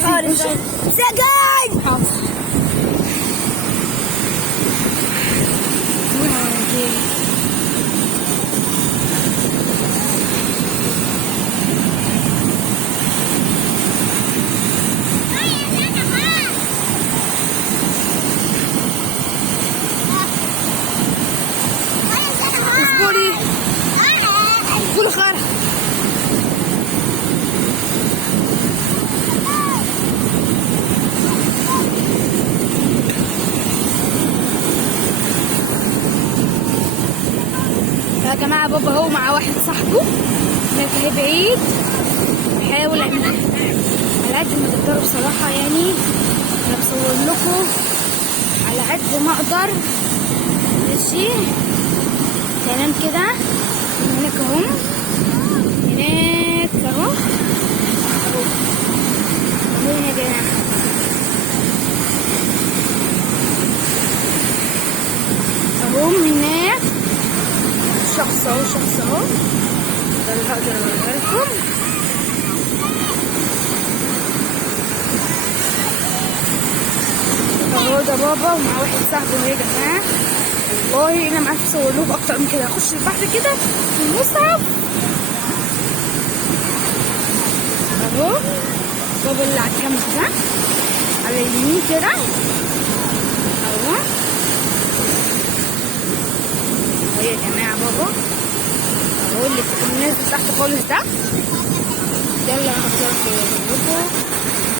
خالص. سجاي حاضر. اصبري قولي خير. يا جماعة بابا هو مع واحد صاحبه هناك اهي بعيد، بحاول على قد ما تقدروا بصراحة يعني. انا بصور لكم على قد ما اقدر. ماشي تمام كده. هناك اهو، هناك اهو اهو هنا يا جماعة. اهو هناك شخص اهو، شخص اهو، ده اللي هقدر اوريها لكم. اهو ده بابا ومع واحد صاحبه اهو يا جماعه. والله انا ما عارفه اصور لكم اكتر من كده. اخش البحر كده في المصعب اهو. بابا اللي على الجنب ده على اليمين كده اهو. اهو يا جماعه بابا اهو اللي نازل تحت خالص ده اللي انا هقدر اصور لكم.